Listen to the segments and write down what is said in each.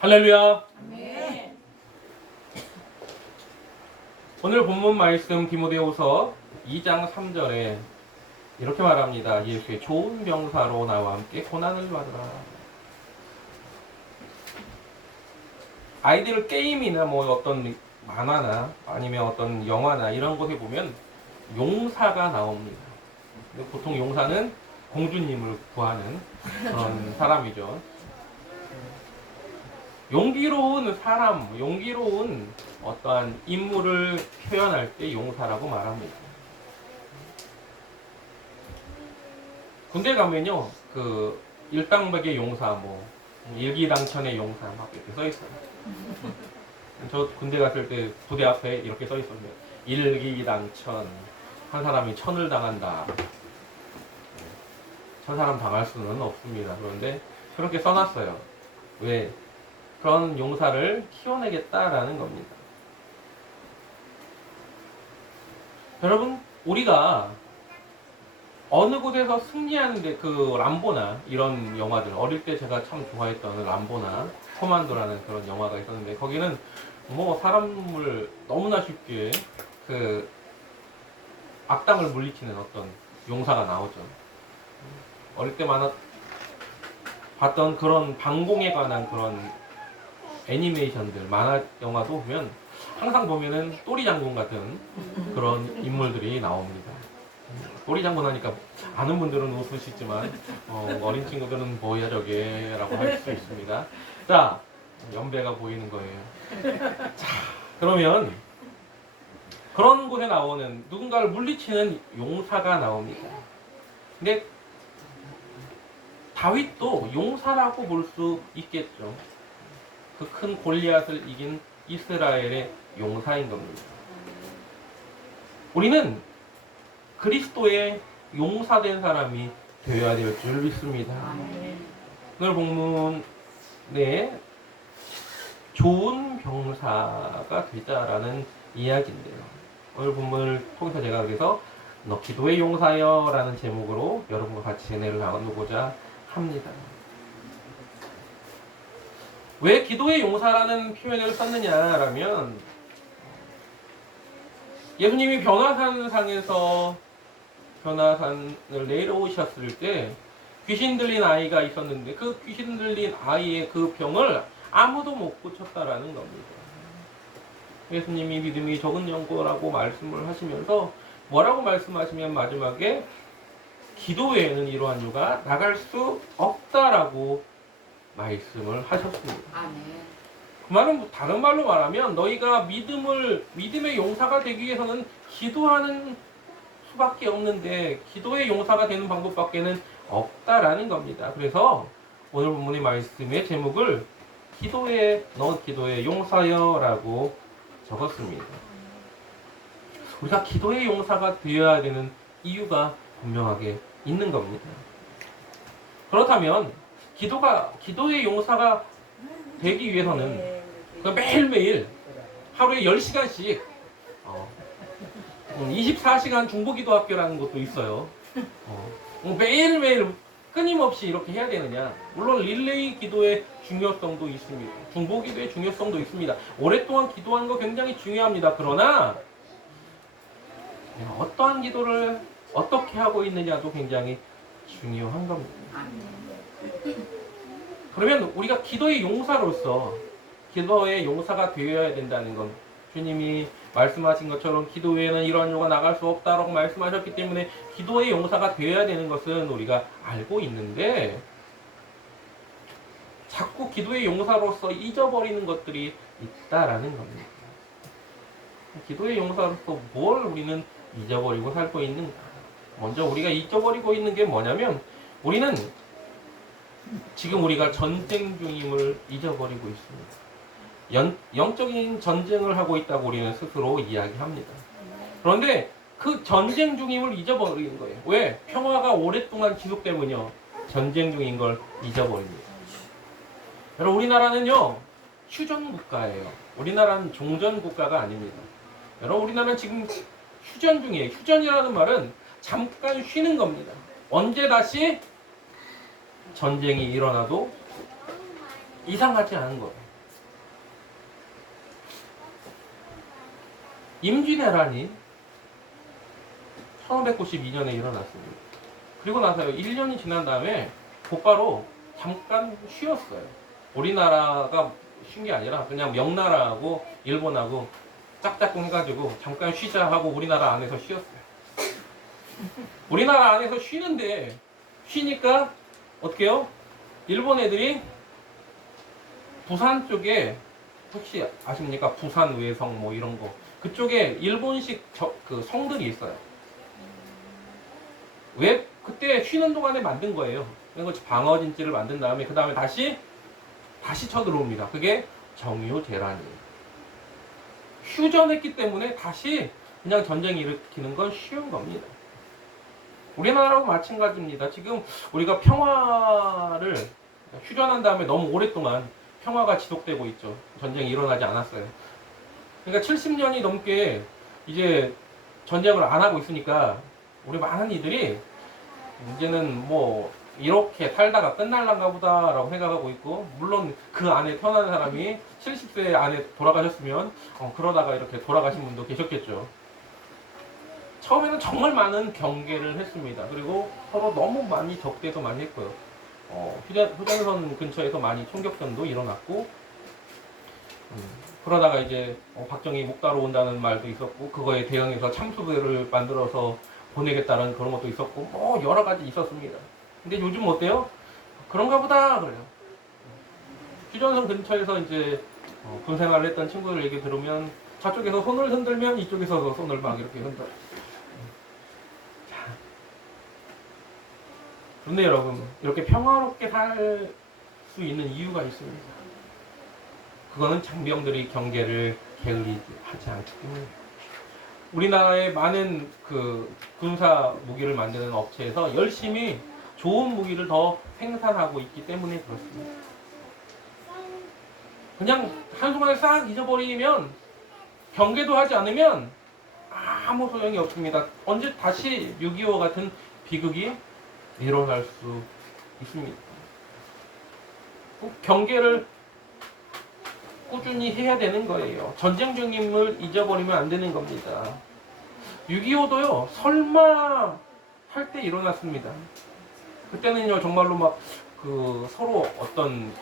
할렐루야. 네. 오늘 본문 말씀 디모데후서 2장 3절에 이렇게 말합니다. 예수의 좋은 병사로 나와 함께 고난을 받으라. 아이들 게임이나 뭐 어떤 만화나 아니면 어떤 영화나 이런 곳에 보면 용사가 나옵니다. 근데 보통 용사는 공주님을 구하는 그런 사람이죠. 용기로운 사람, 용기로운 어떠한 인물을 표현할 때 용사라고 말합니다. 군대 가면요, 그 일당백의 용사, 뭐 일기당천의 용사 막 이렇게 써 있어요. 저 군대 갔을 때 부대 앞에 이렇게 써 있었어요. 일기당천, 한 사람이 천을 당한다. 천 사람 당할 수는 없습니다. 그런데 그렇게 써놨어요. 왜? 그런 용사를 키워내겠다라는 겁니다. 여러분, 우리가 어느 곳에서 승리하는데 그 람보나 이런 영화들, 어릴 때 제가 참 좋아했던 람보나 코만도라는 그런 영화가 있었는데 거기는 뭐 사람을 너무나 쉽게 그 악당을 물리치는 어떤 용사가 나오죠. 어릴 때 봤던 그런 방공에 관한 그런 애니메이션들, 만화 영화도 보면 항상 보면은 또리 장군 같은 그런 인물들이 나옵니다. 또리 장군 하니까 아는 분들은 웃으시지만 어린 친구들은 뭐야 저게 라고 할 수 있습니다. 자, 연배가 보이는 거예요. 자, 그러면 그런 곳에 나오는 누군가를 물리치는 용사가 나옵니다. 근데 다윗도 용사라고 볼 수 있겠죠. 그 큰 골리앗을 이긴 이스라엘의 용사인 겁니다. 우리는 그리스도의 용사된 사람이 되어야 될 줄 믿습니다. 오늘 본문에 좋은 병사가 되자라는 이야기인데요. 오늘 본문을 통해서 제가 그래서 너 기도의 용사여 라는 제목으로 여러분과 같이 은혜를 나누고자 합니다. 왜 기도의 용사라는 표현을 썼느냐라면 예수님이 변화산상에서 변화산을 내려오셨을 때 귀신 들린 아이가 있었는데 그 귀신 들린 아이의 그 병을 아무도 못 고쳤다라는 겁니다. 예수님이 믿음이 적은 영고라고 말씀을 하시면서 뭐라고 말씀하시면 마지막에 기도 외에는 이러한 유가 나갈 수 없다라고 말씀을 하셨습니다. 그 말은 다른 말로 말하면 너희가 믿음의 용사가 되기 위해서는 기도하는 수밖에 없는데 기도의 용사가 되는 방법밖에는 없다라는 겁니다. 그래서 오늘 본문의 말씀의 제목을 너 기도의 용사여라고 적었습니다. 우리가 기도의 용사가 되어야 되는 이유가 분명하게 있는 겁니다. 그렇다면 기도의 용사가 되기 위해서는 매일매일 하루에 10시간씩 24시간 중보기도 학교라는 것도 있어요. 매일매일 끊임없이 이렇게 해야 되느냐? 물론 릴레이 기도의 중요성도 있습니다. 중보기도의 중요성도 있습니다. 오랫동안 기도하는 거 굉장히 중요합니다. 그러나 어떠한 기도를 어떻게 하고 있느냐도 굉장히 중요한 겁니다. 그러면 우리가 기도의 용사로서 기도의 용사가 되어야 된다는 건 주님이 말씀하신 것처럼 기도 외에는 이러한 요가 나갈 수 없다라고 말씀하셨기 때문에 기도의 용사가 되어야 되는 것은 우리가 알고 있는데 자꾸 기도의 용사로서 잊어버리는 것들이 있다라는 겁니다. 기도의 용사로서 뭘 우리는 잊어버리고 살고 있는가? 먼저 우리가 잊어버리고 있는 게 뭐냐면 우리는 지금 우리가 전쟁 중임을 잊어버리고 있습니다. 영적인 전쟁을 하고 있다고 우리는 스스로 이야기합니다. 그런데 그 전쟁 중임을 잊어버리는 거예요. 왜? 평화가 오랫동안 지속되면요. 전쟁 중인 걸 잊어버립니다. 여러분 우리나라는요. 휴전 국가예요. 우리나라는 종전 국가가 아닙니다. 여러분 우리나라는 지금 휴전 중이에요. 휴전이라는 말은 잠깐 쉬는 겁니다. 언제 다시 전쟁이 일어나도 이상하지 않은 거예요. 임진왜란이 1592년에 일어났습니다. 그리고 나서요, 1년이 지난 다음에 곧바로 잠깐 쉬었어요. 우리나라가 쉰 게 아니라 그냥 명나라하고 일본하고 짝짝꿍 해가지고 잠깐 쉬자 하고 우리나라 안에서 쉬었어요. 우리나라 안에서 쉬는데 쉬니까 어떻게 해요? 일본 애들이 부산 쪽에 혹시 아십니까? 부산 외성 뭐 이런 거 그쪽에 일본식 그 성들이 있어요. 왜 그때 쉬는 동안에 만든 거예요. 그래서 방어진지를 만든 다음에 그 다음에 다시 쳐들어옵니다. 그게 정유재란이에요. 휴전했기 때문에 다시 그냥 전쟁 일으키는 건 쉬운 겁니다. 우리나라하고 마찬가지입니다. 지금 우리가 평화를 휴전한 다음에 너무 오랫동안 평화가 지속되고 있죠. 전쟁이 일어나지 않았어요. 그러니까 70년이 넘게 이제 전쟁을 안 하고 있으니까 우리 많은 이들이 이제는 뭐 이렇게 살다가 끝날란가 보다라고 생각하고 있고, 물론 그 안에 태어난 사람이 70세 안에 돌아가셨으면 그러다가 이렇게 돌아가신 분도 계셨겠죠. 처음에는 정말 많은 경계를 했습니다. 그리고 서로 너무 많이 적대도 많이 했고요. 휴전선 근처에서 많이 총격전도 일어났고, 그러다가 이제 박정희 목 따러 온다는 말도 있었고, 그거에 대응해서 참수부대를 만들어서 보내겠다는 그런 것도 있었고, 뭐 여러 가지 있었습니다. 근데 요즘 어때요? 그런가 보다 그래요. 휴전선 근처에서 이제 군 생활을 했던 친구들 얘기 들으면 저쪽에서 손을 흔들면 이쪽에서 손을 막 이렇게 흔들어. 자, 그런데 여러분, 이렇게 평화롭게 살 수 있는 이유가 있습니다. 그거는 장병들이 경계를 게을리지 하지 않기 때문에. 우리나라의 많은 그 군사 무기를 만드는 업체에서 열심히 좋은 무기를 더 생산하고 있기 때문에 그렇습니다. 그냥 한순간에 싹 잊어버리면, 경계도 하지 않으면 아무 소용이 없습니다. 언제 다시 6.25 같은 비극이 일어날 수 있습니다. 꼭 경계를 꾸준히 해야 되는 거예요. 전쟁 중임을 잊어버리면 안 되는 겁니다. 6.25도요, 설마 할 때 일어났습니다. 그때는요, 정말로 막 그 서로 어떤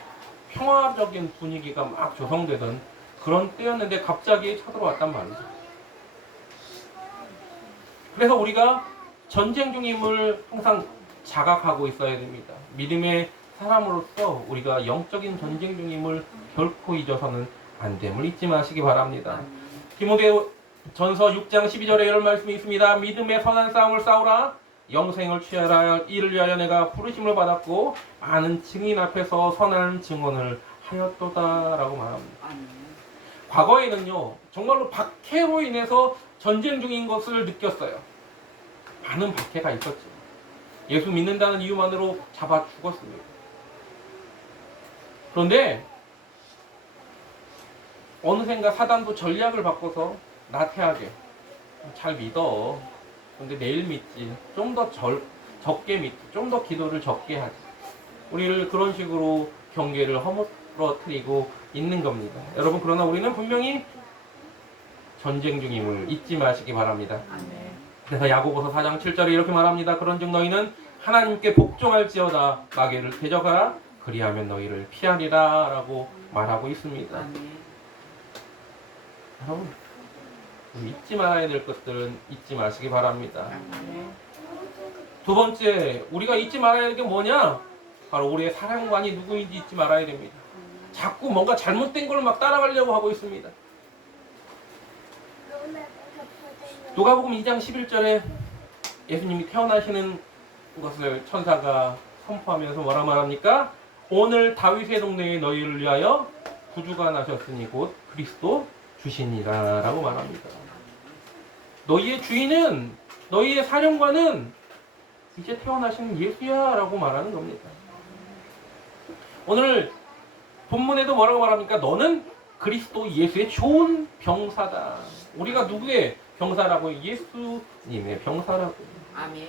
평화적인 분위기가 막 조성되던 그런 때였는데 갑자기 쳐들어왔단 말이죠. 그래서 우리가 전쟁 중임을 항상 자각하고 있어야 됩니다. 믿음의 사람으로서 우리가 영적인 전쟁 중임을 결코 잊어서는 안 됨을 잊지 마시기 바랍니다. 디모데 전서 6장 12절에 이런 말씀이 있습니다. 믿음의 선한 싸움을 싸우라. 영생을 취하라. 이를 위하여 내가 부르심을 받았고 많은 증인 앞에서 선한 증언을 하였도다 라고 말합니다. 과거에는요, 정말로 박해로 인해서 전쟁 중인 것을 느꼈어요. 많은 박해가 있었죠. 예수 믿는다는 이유만으로 잡아 죽었습니다. 그런데 어느샌가 사단도 전략을 바꿔서 나태하게, 잘 믿어. 근데 내일 믿지. 좀 더 적게 믿지. 좀 더 기도를 적게 하지. 우리를 그런 식으로 경계를 허물어뜨리고 있는 겁니다. 여러분, 그러나 우리는 분명히 전쟁 중임을 잊지 마시기 바랍니다. 그래서 야고보서 4장 7절에 이렇게 말합니다. 그런즉 너희는 하나님께 복종할지어다. 마귀를 대적하라. 그리하면 너희를 피하리라 라고 말하고 있습니다. 여러분, 잊지 말아야 될 것들은 잊지 마시기 바랍니다. 두 번째, 우리가 잊지 말아야 될 게 뭐냐? 바로 우리의 사랑관이 누구인지 잊지 말아야 됩니다. 자꾸 뭔가 잘못된 걸 막 따라가려고 하고 있습니다. 누가복음 2장 11절에 예수님이 태어나시는 것을 천사가 선포하면서 뭐라 말합니까? 오늘 다윗의 동네에 너희를 위하여 구주가 나셨으니 곧 그리스도 주시니라 라고 말합니다. 너희의 주인은, 너희의 사령관은 이제 태어나신 예수야 라고 말하는 겁니다. 오늘 본문에도 뭐라고 말합니까? 너는 그리스도 예수의 좋은 병사다. 우리가 누구의 병사라고? 예수님의 병사라고. 아멘.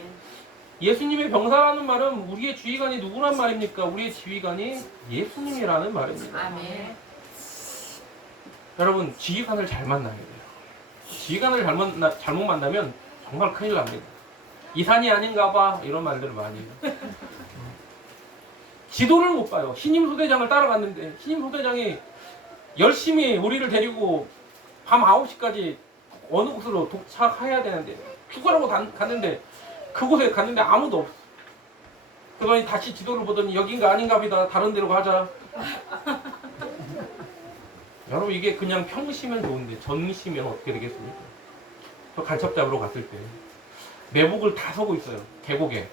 예수님의 병사라는 말은 우리의 지휘관이 누구란 말입니까? 우리의 지휘관이 예수님이라는 말입니다. 아멘. 여러분, 지휘관을 잘 만나야 돼요. 지휘관을 잘못 만나면 정말 큰일 납니다. 이 산이 아닌가 봐 이런 말들을 많이 해요. 지도를 못 봐요. 신임 소대장을 따라갔는데 신임 소대장이 열심히 우리를 데리고 밤 9시까지 어느 곳으로 도착해야 되는데 휴가라고 갔는데 그곳에 갔는데 아무도 없어. 그러니 다시 지도를 보더니 여긴가 아닌가 보다 다른 데로 가자. 여러분 이게 그냥 평시면 좋은데 전시면 어떻게 되겠습니까? 저 간첩 잡으러 갔을 때 매복을 다 서고 있어요. 계곡에.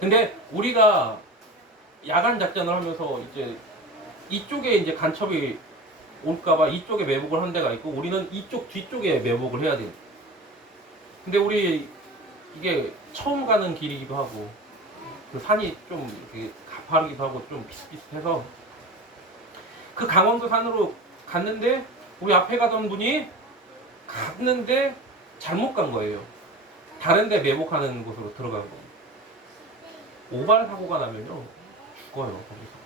근데 우리가 야간 작전을 하면서 이제 이쪽에 이제 간첩이 올까봐 이쪽에 매복을 한 데가 있고 우리는 이쪽 뒤쪽에 매복을 해야 돼요. 근데 우리 이게 처음 가는 길이기도 하고 그 산이 좀 이렇게 가파르기도 하고 좀 비슷비슷해서 그 강원도 산으로 갔는데 우리 앞에 가던 분이 갔는데 잘못 간 거예요. 다른 데 매복하는 곳으로 들어간 거예요. 오발 사고가 나면요 죽어요 거기서.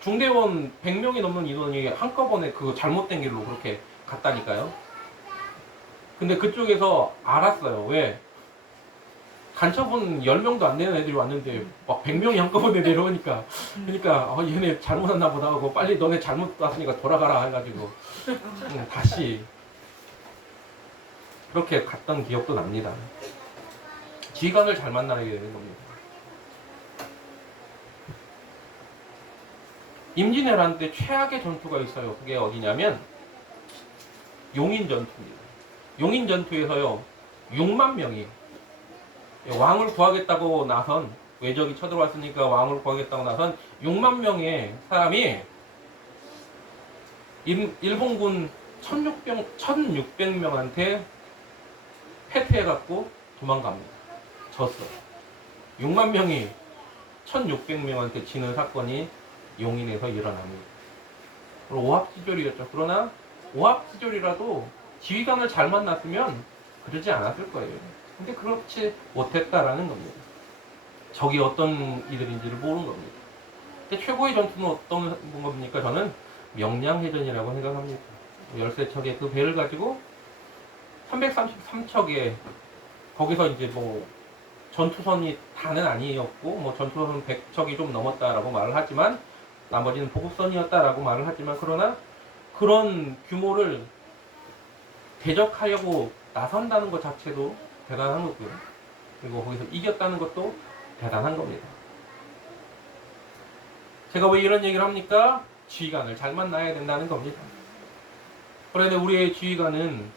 중대원 100명이 넘는 인원이 한꺼번에 그 잘못된 길로 그렇게 갔다니까요. 근데 그쪽에서 알았어요. 왜? 간첩은 10명도 안 되는 애들이 왔는데 막 100명이 한꺼번에 내려오니까 그러니까 얘네 잘못 왔나 보다 하고 빨리 너네 잘못 왔으니까 돌아가라 해가지고 다시 그렇게 갔던 기억도 납니다. 지휘관을 잘 만나게 되는 겁니다. 임진왜란 때 최악의 전투가 있어요. 그게 어디냐면 용인 전투입니다. 용인 전투에서요 6만 명이 왕을 구하겠다고 나선 외적이 쳐들어왔으니까 왕을 구하겠다고 나선 6만 명의 사람이 일본군 1600명한테 패퇴해갖고 도망갑니다. 졌어요. 6만 명이 1600명한테 지는 사건이 용인에서 일어납니다. 오합지졸이었죠. 그러나 오합지졸이라도 지휘관을 잘 만났으면 그러지 않았을 거예요. 근데 그렇지 못했다라는 겁니다. 적이 어떤 이들인지를 모르는 겁니다. 근데 최고의 전투는 어떤 겁니까? 저는 명량해전이라고 생각합니다. 13척의 그 배를 가지고 333척의 거기서 이제 뭐 전투선이 다는 아니었고 뭐 전투선 100척이 좀 넘었다라고 말을 하지만 나머지는 보급선이었다라고 말을 하지만 그러나 그런 규모를 대적하려고 나선다는 것 자체도 대단한 거고요. 그리고 거기서 이겼다는 것도 대단한 겁니다. 제가 왜 이런 얘기를 합니까? 지휘관을 잘 만나야 된다는 겁니다. 그런데 우리의 지휘관은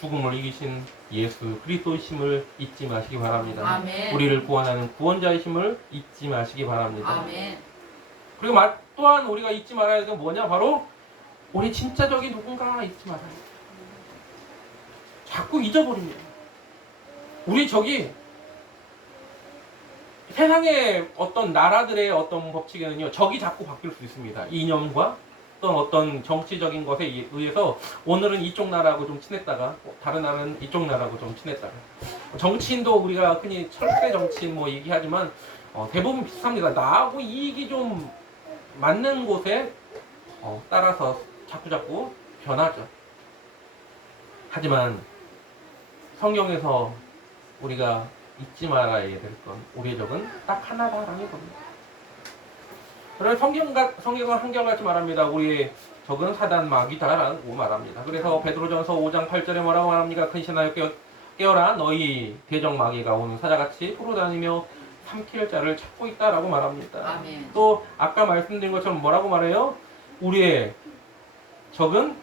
죽음을 이기신 예수 그리스도이심을 잊지 마시기 바랍니다. 아멘. 우리를 구원하는 구원자이심을 잊지 마시기 바랍니다. 아멘. 그리고 또한 우리가 잊지 말아야 할 게 뭐냐? 바로 우리 진짜 적이 누군가 잊지 말아야 돼요. 자꾸 잊어버립니다. 우리 적이 세상의 어떤 나라들의 어떤 법칙에는요 적이 자꾸 바뀔 수 있습니다. 이념과 어떤 정치적인 것에 의해서 오늘은 이쪽 나라하고 좀 친했다가 다른 나라는 이쪽 나라하고 좀 친했다가 정치인도 우리가 흔히 철새 정치인 뭐 얘기하지만 대부분 비슷합니다. 나하고 이익이 좀 맞는 곳에 따라서 자꾸자꾸 변하죠. 하지만 성경에서 우리가 잊지 말아야 될 건 우리의 적은 딱 하나다라는 겁니다. 그래서 성경은 한결같이 말합니다. 우리의 적은 사단 마귀다라고 말합니다. 그래서 베드로전서 5장 8절에 뭐라고 말합니까? 근신하여 깨어라 너희 대적 마귀가 오는 사자같이 돌아다니며 삼킬 자를 찾고 있다라고 말합니다. 아멘. 또 아까 말씀드린 것처럼 뭐라고 말해요? 우리의 적은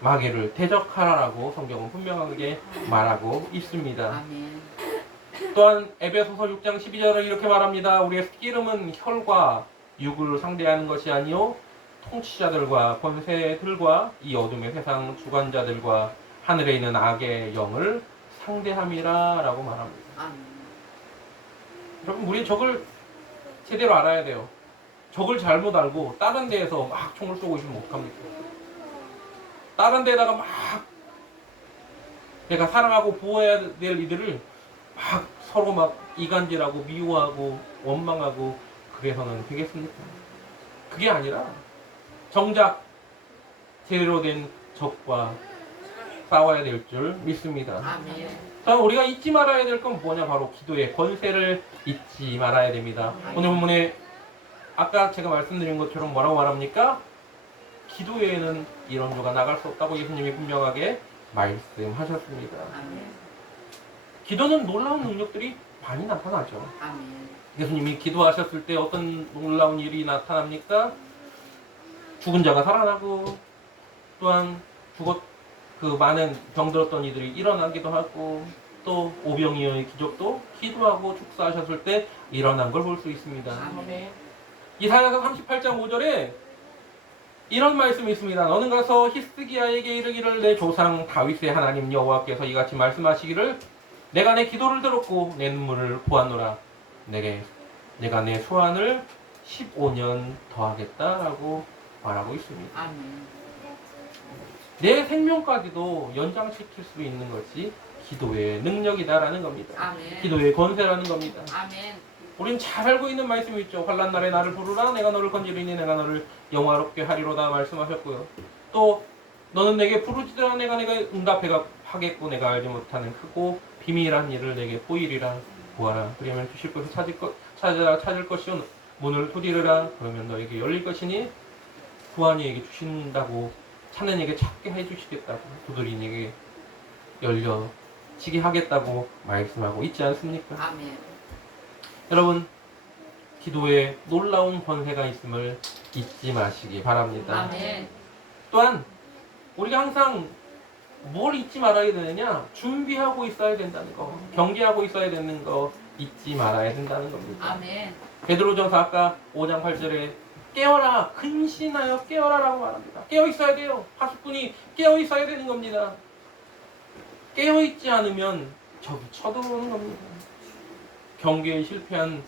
마귀를 대적하라라고 성경은 분명하게 말하고 있습니다. 아멘. 또한 에베소서 6장 12절을 이렇게 말합니다. 우리의 기름은 혈과 육을 상대하는 것이 아니요 통치자들과 권세들과 이 어둠의 세상 주관자들과 하늘에 있는 악의 영을 상대함이라 라고 말합니다. 아멘. 여러분 우리 적을 제대로 알아야 돼요. 적을 잘못 알고 다른 데에서 막 총을 쏘고 있으면 어떡합니까? 다른 데다가 막 내가 사랑하고 보호해야 될 이들을 막 서로 막 이간질하고 미워하고 원망하고 그래서는 되겠습니까? 그게 아니라 정작 제대로 된 적과 싸워야 될 줄 믿습니다. 아멘. 자, 우리가 잊지 말아야 될 건 뭐냐? 바로 기도의 권세를 잊지 말아야 됩니다. 오늘 본문에 아까 제가 말씀드린 것처럼 뭐라고 말합니까? 기도 외에는 이런 조가 나갈 수 없다고 예수님이 분명하게 말씀하셨습니다. 아멘. 기도는 놀라운 능력들이 많이 나타나죠. 아멘. 예수님이 기도하셨을 때 어떤 놀라운 일이 나타납니까? 죽은 자가 살아나고, 또한 그 많은 병들었던 이들이 일어나기도 하고, 또 오병이어의 기적도 기도하고 축사하셨을 때 일어난 걸 볼 수 있습니다. 아멘. 이사야서 38장 5절에 이런 말씀이 있습니다. 너는 가서 히스기야에게 이르기를 내 조상 다윗의 하나님 여호와께서 이같이 말씀하시기를 내가 내 기도를 들었고 내 눈물을 보았노라. 내가 내 소원을 15년 더하겠다라고 말하고 있습니다. 아멘. 내 생명까지도 연장시킬 수 있는 것이 기도의 능력이다라는 겁니다. 아멘. 기도의 권세라는 겁니다. 아멘. 우린 잘 알고 있는 말씀이 있죠. 환난 날에 나를 부르라 내가 너를 건지리니 내가 너를 영화롭게 하리로다 말씀하셨고요. 또 너는 내게 부르짖으라 내가 응답해 하겠고 내가 알지 못하는 크고 비밀한 일을 내게 보이리라. 보아라 그러면 주실 것을 찾을 것이요 문을 두드리라 그러면 너에게 열릴 것이니 구하는 이에게 주신다고 찾는 이에게 찾게 해주시겠다고 두드리는 이에게 열려지게 하겠다고 말씀하고 있지 않습니까? 아멘. 여러분 기도에 놀라운 권세가 있음을 잊지 마시기 바랍니다. 아멘. 또한 우리가 항상 뭘 잊지 말아야 되느냐? 준비하고 있어야 된다는 거, 경계하고 있어야 되는 거 잊지 말아야 된다는 겁니다. 아멘. 베드로전서 아까 5장 8절에 깨어라 근신하여 깨어라라고 말합니다. 깨어 있어야 돼요. 파수꾼이 깨어 있어야 되는 겁니다. 깨어 있지 않으면 적이 쳐들어오는 겁니다. 경계에 실패한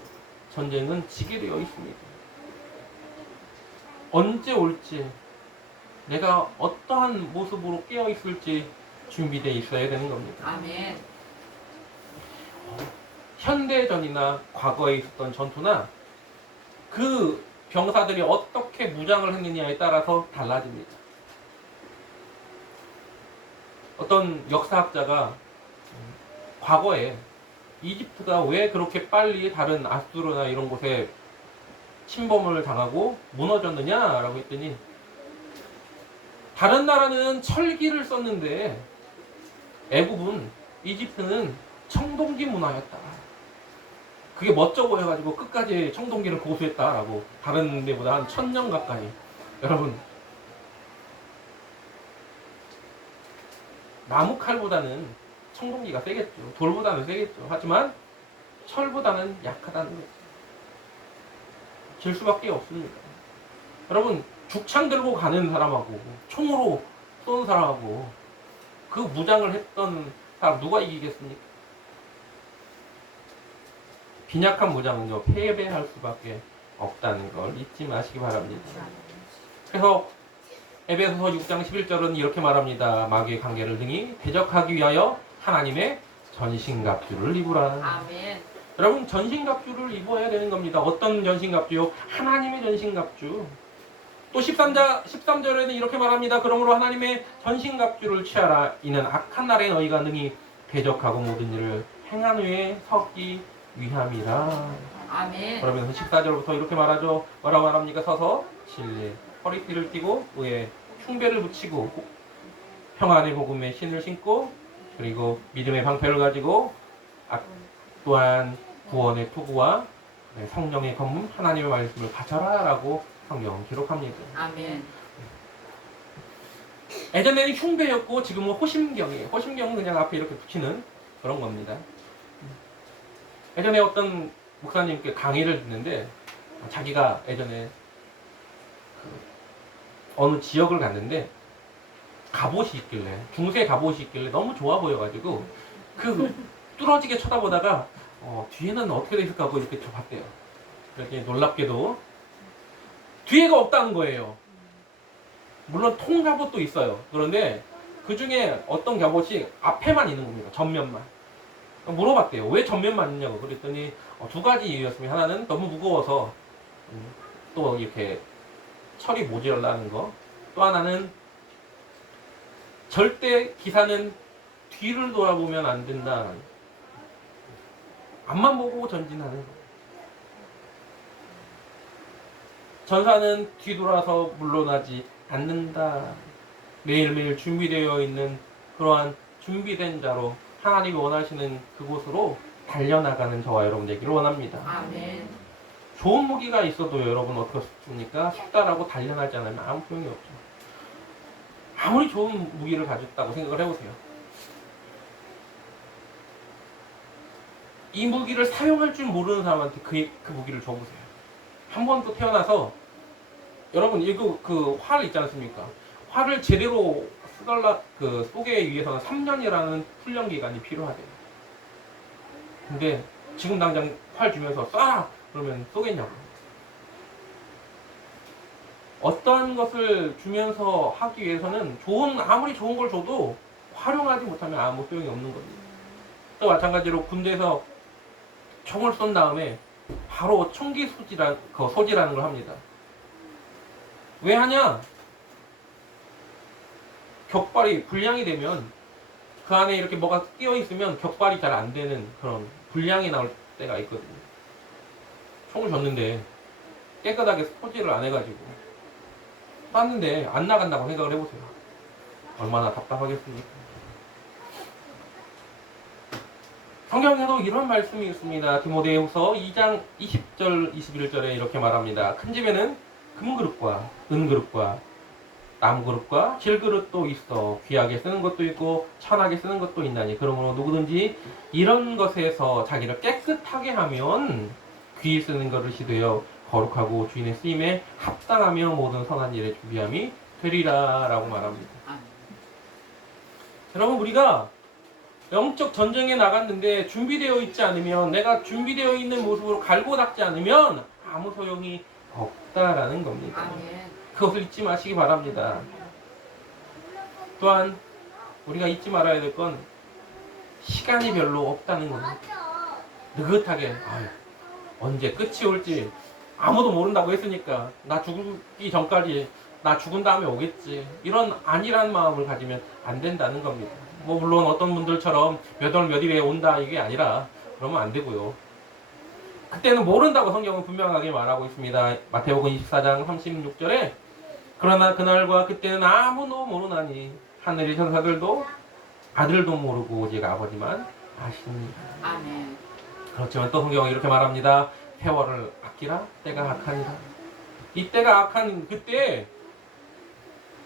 전쟁은 지게 되어 있습니다. 언제 올지 내가 어떠한 모습으로 깨어 있을지 준비되어 있어야 되는 겁니다. 아멘. 현대전이나 과거에 있었던 전투나 그 병사들이 어떻게 무장을 했느냐에 따라서 달라집니다. 어떤 역사학자가 과거에 이집트가 왜 그렇게 빨리 다른 아수르나 이런 곳에 침범을 당하고 무너졌느냐라고 했더니 다른 나라는 철기를 썼는데 애굽은 이집트는 청동기 문화였다. 그게 멋져 보여가지고 끝까지 청동기를 고수했다라고 다른 데보다 한 1000년 가까이. 여러분 나무 칼보다는 청동기가 세겠죠. 돌보다는 세겠죠. 하지만 철보다는 약하다는 거죠. 질 수밖에 없습니다. 여러분 죽창 들고 가는 사람하고 총으로 쏘는 사람하고 그 무장을 했던 사람 누가 이기겠습니까? 빈약한 무장은요 패배할 수밖에 없다는 걸 잊지 마시기 바랍니다. 그래서 에베소서 6장 11절은 이렇게 말합니다. 마귀의 관계를 등이 대적하기 위하여 하나님의 전신갑주를 입으라. 아멘. 여러분 전신갑주를 입어야 되는 겁니다. 어떤 전신갑주요? 하나님의 전신갑주. 또 13절에는 이렇게 말합니다. 그러므로 하나님의 전신갑주를 취하라. 이는 악한 날에 너희가 능히 대적하고 모든 일을 행한 후에 서기 위함이라. 아멘. 그러면서 14절부터 이렇게 말하죠. 뭐라고 말합니까? 서서 진리 허리띠를 띠고 위에 흉배를 붙이고 평안의 복음의 신을 신고 그리고 믿음의 방패를 가지고 또한 구원의 투구와 성령의 검문 하나님의 말씀을 가져라 라고 성경 기록합니다. 아멘. 예전에는 흉배였고 지금은 호심경이에요. 호심경은 그냥 앞에 이렇게 붙이는 그런 겁니다. 예전에 어떤 목사님께 강의를 듣는데 자기가 예전에 어느 지역을 갔는데 갑옷이 있길래 중세 갑옷이 있길래 너무 좋아 보여가지고 그 뚫어지게 쳐다보다가 뒤에는 어떻게 돼 있을까 하고 이렇게 봤대요. 그랬더니 놀랍게도 뒤에가 없다는 거예요. 물론 통갑옷도 있어요. 그런데 그 중에 어떤 갑옷이 앞에만 있는 겁니다. 전면만. 물어봤대요. 왜 전면만 있냐고. 그랬더니 두 가지 이유였습니다. 하나는 너무 무거워서 또 이렇게 철이 모자라는 거. 또 하나는 절대 기사는 뒤를 돌아보면 안 된다. 앞만 보고 전진하는 거예요. 전사는 뒤돌아서 물러나지 않는다. 매일매일 준비되어 있는 그러한 준비된 자로 하나님이 원하시는 그곳으로 달려나가는 저와 여러분 되기를 원합니다. 아멘. 좋은 무기가 있어도 여러분 어떻습니까? 숙달하고 단련하지 않으면 아무 소용이 없죠. 아무리 좋은 무기를 가졌다고 생각을 해보세요. 이 무기를 사용할 줄 모르는 사람한테 그 무기를 줘보세요. 한 번 또 태어나서 여러분 이거 그 활 있지 않습니까? 활을 제대로 쏘기 위해서는 3년이라는 훈련 기간이 필요하대요. 근데 지금 당장 활 주면서 쏴라! 그러면 쏘겠냐고. 어떠한 것을 주면서 하기 위해서는 아무리 좋은 걸 줘도 활용하지 못하면 아무 소용이 없는 겁니다. 또 마찬가지로 군대에서 총을 쏜 다음에 바로 총기 소지라는 걸 합니다. 왜 하냐? 격발이 불량이 되면 그 안에 이렇게 뭐가 끼어 있으면 격발이 잘 안 되는 그런 불량이 나올 때가 있거든요. 총을 줬는데 깨끗하게 소지를 안 해가지고 쐈는데 안 나간다고 생각을 해보세요. 얼마나 답답하겠습니까? 성경에도 이런 말씀이 있습니다. 디모데후서 2장 20절 21절에 이렇게 말합니다. 큰 집에는 금그릇과 은그릇과 나무그릇과 질그릇도 있어 귀하게 쓰는 것도 있고 천하게 쓰는 것도 있나니 그러므로 누구든지 이런 것에서 자기를 깨끗하게 하면 귀히 쓰는 그릇이 되어 거룩하고 주인의 쓰임에 합당하며 모든 선한 일에 준비함이 되리라 라고 말합니다. 여러분 우리가 영적 전쟁에 나갔는데 준비되어 있지 않으면 내가 준비되어 있는 모습으로 갈고 닦지 않으면 아무 소용이 없다라는 겁니다. 그것을 잊지 마시기 바랍니다. 또한 우리가 잊지 말아야 될 건 시간이 별로 없다는 겁니다. 느긋하게 언제 끝이 올지 아무도 모른다고 했으니까 나 죽기 전까지 나 죽은 다음에 오겠지 이런 안일한 마음을 가지면 안 된다는 겁니다. 물론 어떤 분들처럼 몇 월 몇 일에 온다 이게 아니라 그러면 안 되고요. 그때는 모른다고 성경은 분명하게 말하고 있습니다. 마태복음 24장 36절에 그러나 그날과 그때는 아무도 모르나니 하늘의 천사들도 아들도 모르고 오직 아버지만 아십니다. 아멘. 그렇지만 또 성경은 이렇게 말합니다. 세월을 아끼라 때가 악하니라. 이 때가 악한 그때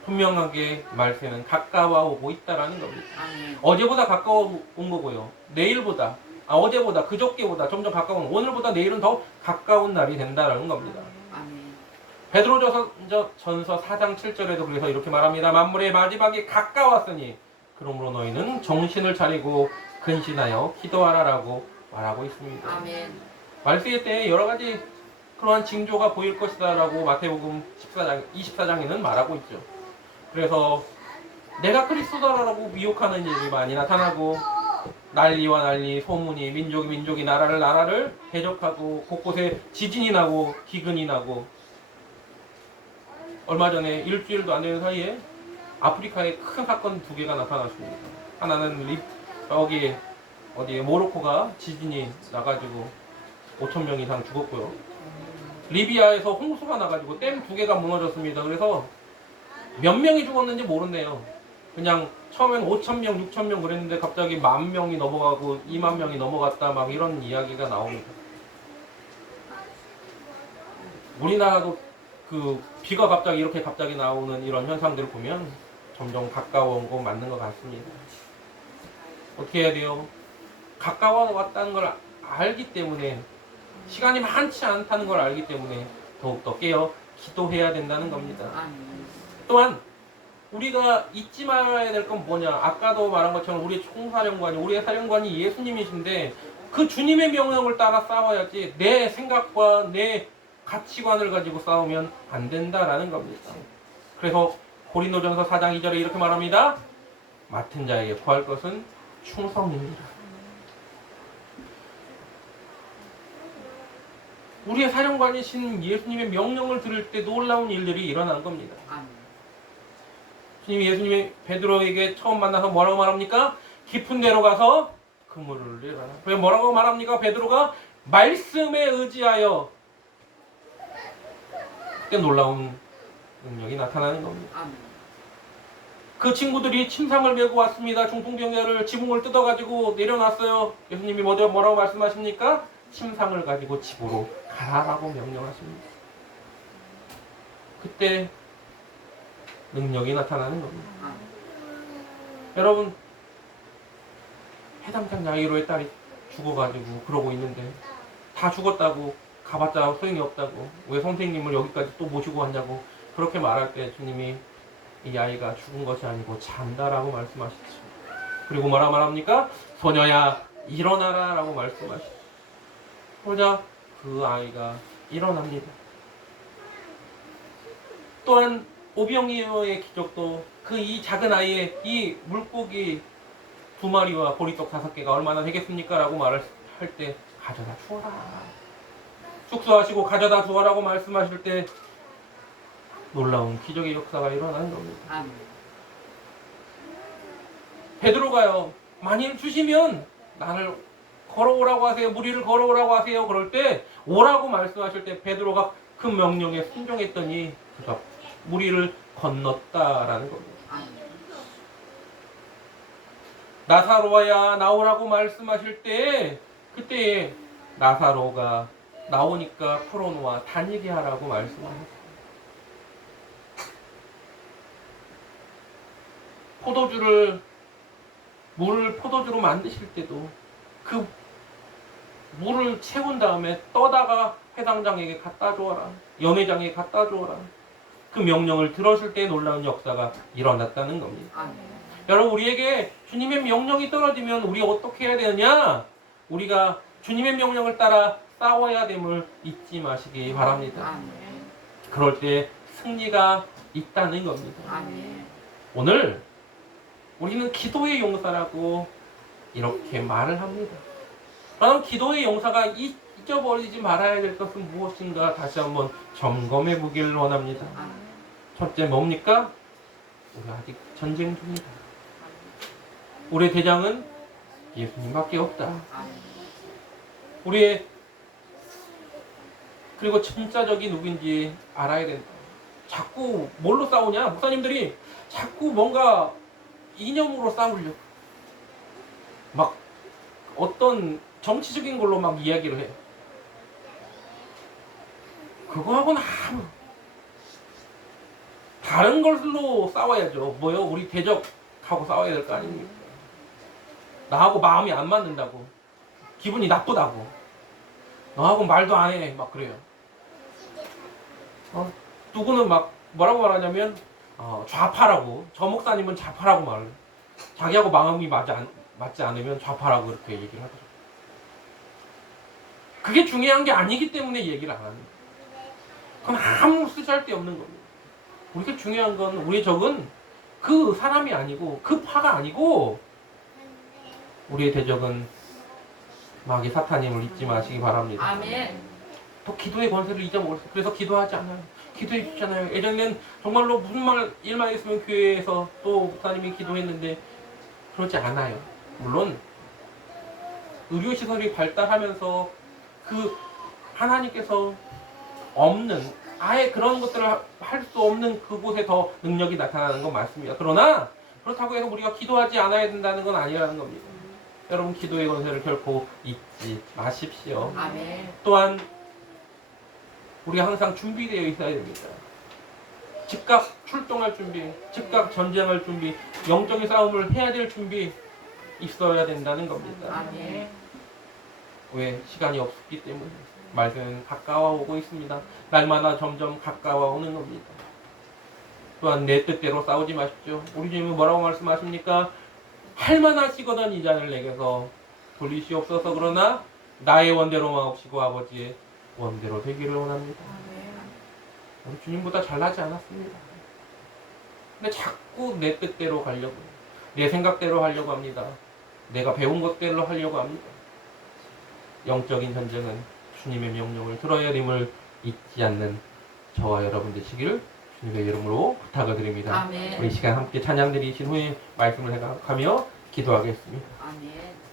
분명하게 말세는 가까워오고 있다라는 겁니다. 아멘. 어제보다 가까워온 거고요. 내일보다 어제보다 그저께보다 점점 가까운 오늘보다 내일은 더 가까운 날이 된다라는 겁니다. 아멘. 베드로전서 4장 7절에도 그래서 이렇게 말합니다. 만물의 마지막이 가까웠으니 그러므로 너희는 정신을 차리고 근신하여 기도하라라고 말하고 있습니다. 아멘. 말세의 때에 여러 가지 그러한 징조가 보일 것이다라고 마태복음 24장에는 말하고 있죠. 그래서 내가 그리스도다라고 미혹하는 일이 많이 나타나고 난리와 난리, 소문이 민족이 나라를 대적하고 곳곳에 지진이 나고 기근이 나고 얼마 전에 일주일도 안 되는 사이에 아프리카에 큰 사건 2개가 나타났습니다. 하나는 어디에 모로코가 지진이 나가지고 5,000명 이상 죽었고요. 리비아에서 홍수가 나가지고 댐 2개가 무너졌습니다. 그래서 몇 명이 죽었는지 모른대요. 그냥 처음엔 5,000명, 6,000명 그랬는데 갑자기 10,000명이 넘어가고 20,000명이 넘어갔다 막 이런 이야기가 나옵니다. 우리나라도 그 비가 갑자기 나오는 이런 현상들을 보면 점점 가까워온 거 맞는 것 같습니다. 어떻게 해야 돼요? 가까워 왔다는 걸 알기 때문에 시간이 많지 않다는 걸 알기 때문에 더욱더 깨어 기도해야 된다는 겁니다. 또한 우리가 잊지 말아야 될 건 뭐냐? 아까도 말한 것처럼 우리의 총사령관이 우리의 사령관이 예수님이신데 그 주님의 명령을 따라 싸워야지 내 생각과 내 가치관을 가지고 싸우면 안 된다라는 겁니다. 그래서 고린도전서 4장 2절에 이렇게 말합니다. 맡은 자에게 구할 것은 충성입니다. 우리의 사령관이신 예수님의 명령을 들을 때 놀라운 일들이 일어난 겁니다. 예수님이 베드로에게 처음 만나서 뭐라고 말합니까? 깊은 데로 가서 그물을 내라. 왜 뭐라고 말합니까? 베드로가 말씀에 의지하여. 그때 놀라운 능력이 나타나는 겁니다. 그 친구들이 침상을 메고 왔습니다. 중풍병자를 지붕을 뜯어가지고 내려놨어요. 예수님이 뭐라고 말씀하십니까? 침상을 가지고 집으로 가라라고 명령하십니다. 그때 능력이 나타나는 겁니다. 여러분, 해당장 야이로의 딸이 죽어가지고 그러고 있는데 다 죽었다고 가봤자 소용이 없다고 왜 선생님을 여기까지 또 모시고 왔냐고 그렇게 말할 때 주님이 이 아이가 죽은 것이 아니고 잔다라고 말씀하시죠. 그리고 뭐라 말합니까? 소녀야 일어나라 라고 말씀하시죠. 그러자 그 아이가 일어납니다. 또한 오병이어의 기적도 그 이 작은 아이의 이 물고기 2마리와 보리떡 5개가 얼마나 되겠습니까? 라고 말을 할 때 가져다 주어라. 축소하시고 가져다 주어라고 말씀하실 때 놀라운 기적의 역사가 일어나는 겁니다. 베드로가요, 만일 주시면 나를 걸어오라고 하세요. 무리를 걸어오라고 하세요. 그럴 때 오라고 말씀하실 때 베드로가 그 명령에 순종했더니 그가 무리를 건넜다라는 겁니다. 나사로야 나오라고 말씀하실 때 그때 나사로가 나오니까 풀어놓아 다니게 하라고 말씀하셨어요. 물을 포도주로 만드실 때도 그 물을 채운 다음에 떠다가 회당장에게 갖다 주어라. 연회장에게 갖다 주어라. 그 명령을 들었을 때 놀라운 역사가 일어났다는 겁니다. 여러분, 우리에게 주님의 명령이 떨어지면 우리 어떻게 해야 되느냐? 우리가 주님의 명령을 따라 싸워야 됨을 잊지 마시기 바랍니다. 그럴 때 승리가 있다는 겁니다. 오늘 우리는 기도의 용사라고 이렇게 말을 합니다. 그럼 기도의 용사가 잊어버리지 말아야 될 것은 무엇인가 다시 한번 점검해 보기를 원합니다. 첫째 뭡니까? 우리 아직 전쟁 중이다. 우리의 대장은 예수님밖에 없다. 그리고 진짜적이 누구인지 알아야 된다. 자꾸 뭘로 싸우냐? 목사님들이 자꾸 뭔가 이념으로 싸우려고 막 어떤 정치적인 걸로 막 이야기를 해. 그거하고는 아무 다른 걸로 싸워야죠. 뭐요? 우리 대적하고 싸워야 될 거 아닙니까? 나하고 마음이 안 맞는다고, 기분이 나쁘다고, 너하고 말도 안 해, 막 그래요. 누구는 막 뭐라고 말하냐면 좌파라고, 저 목사님은 좌파라고 말을, 자기하고 마음이 맞지 않으면 좌파라고 이렇게 얘기를 하더라고요. 그게 중요한 게 아니기 때문에 얘기를 안 합니다. 그건 아무 쓰잘데없는 겁니다. 우리가 중요한 건 우리 적은 그 사람이 아니고 그 파가 아니고 우리의 대적은 마귀 사탄임을 잊지 마시기 바랍니다. 아멘. 또 기도의 권세를 잊어먹었어요. 그래서 기도하지 않아요. 기도해 주잖아요. 예전에는 정말로 무슨 일만 있으면 교회에서 또 목사님이 기도했는데 그러지 않아요. 물론 의료시설이 발달하면서 그 하나님께서 없는, 아예 그런 것들을 할 수 없는 그곳에 더 능력이 나타나는 건 맞습니다. 그러나 그렇다고 해서 우리가 기도하지 않아야 된다는 건 아니라는 겁니다. 여러분, 기도의 권세를 결코 잊지 마십시오. 아멘. 또한 우리가 항상 준비되어 있어야 됩니다. 즉각 출동할 준비, 즉각 전쟁할 준비, 영적인 싸움을 해야 될 준비 있어야 된다는 겁니다. 아멘. 왜? 시간이 없기 때문에. 말씀은 가까워 오고 있습니다. 날마다 점점 가까워 오는 겁니다. 또한 내 뜻대로 싸우지 마십시오. 우리 주님은 뭐라고 말씀하십니까? 할만하시거든 이 잔을 내게서 돌리시옵소서. 그러나 나의 원대로만 없이고 아버지의 원대로 되기를 원합니다. 우리 주님보다 잘나지 않았습니다. 근데 자꾸 내 뜻대로 가려고, 내 생각대로 하려고 합니다. 내가 배운 것대로 하려고 합니다. 영적인 전쟁은 주님의 명령을 들어야 됨을 잊지 않는 저와 여러분 되시기를 주님의 이름으로 부탁을 드립니다. 우리 아멘. 시간 함께 찬양 드리신 후에 말씀을 생각하며 기도하겠습니다. 아멘.